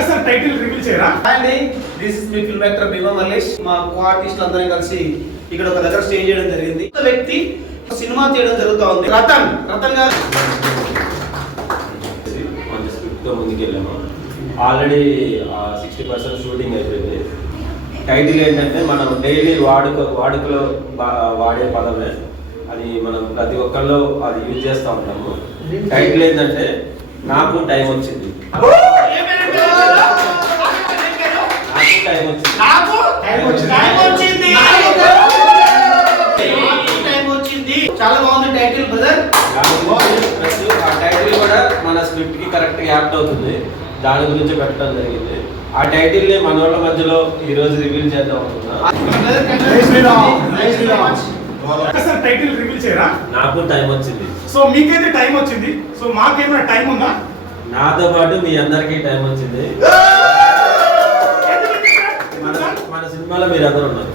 అసలు title reveal చేయరా? అండి, this is me film actor Bheema Mallesh. మా కో ఆర్టిస్టులు అందరం కలిసి ఇక్కడ ఒక దగ్గర స్టే చేయడం జరిగింది. ఒక వ్యక్తి సినిమా తీయడం జరుగుతూ ఉంది. రతన్ గారు స్క్రిప్ట్తో ముందుకెళ్ళాము. ఆల్రెడీ 60% షూటింగ్ అయిపోయింది. టైటిల్ ఏంటంటే మనం డైలీ వాడుకలో వాడే పదమే, అది మనం ప్రతి ఒక్కళ్ళు అది యూజ్ చేస్తూ ఉంటాము. టైటిల్ ఏంటంటే నాకు టైం వచ్చింది. చాలా బాగుంది టైటిల్ బ్రదర్. ఆ టైటిల్ కూడా మన స్క్రిప్ట్ కి కరెక్ట్ గా యాప్ట్ అవుతుంది. దాని గురించి పెట్టడం జరిగింది. ఆ టైటిల్ ని మన వాళ్ళ మధ్యలో ఈ రోజు రివీల్ చేద్దాం అనుకున్నా. అసలు టైటిల్ రివీల్ చేయరా? నాకు టైం వచ్చింది. సో మీకైతే టైం వచ్చింది. సో మాకేమైనా టైం ఉందా? నాతో పాటు మీ అందరికీ టైం వచ్చింది. మన సినిమాలో మీరు అందరూ ఉన్నారు.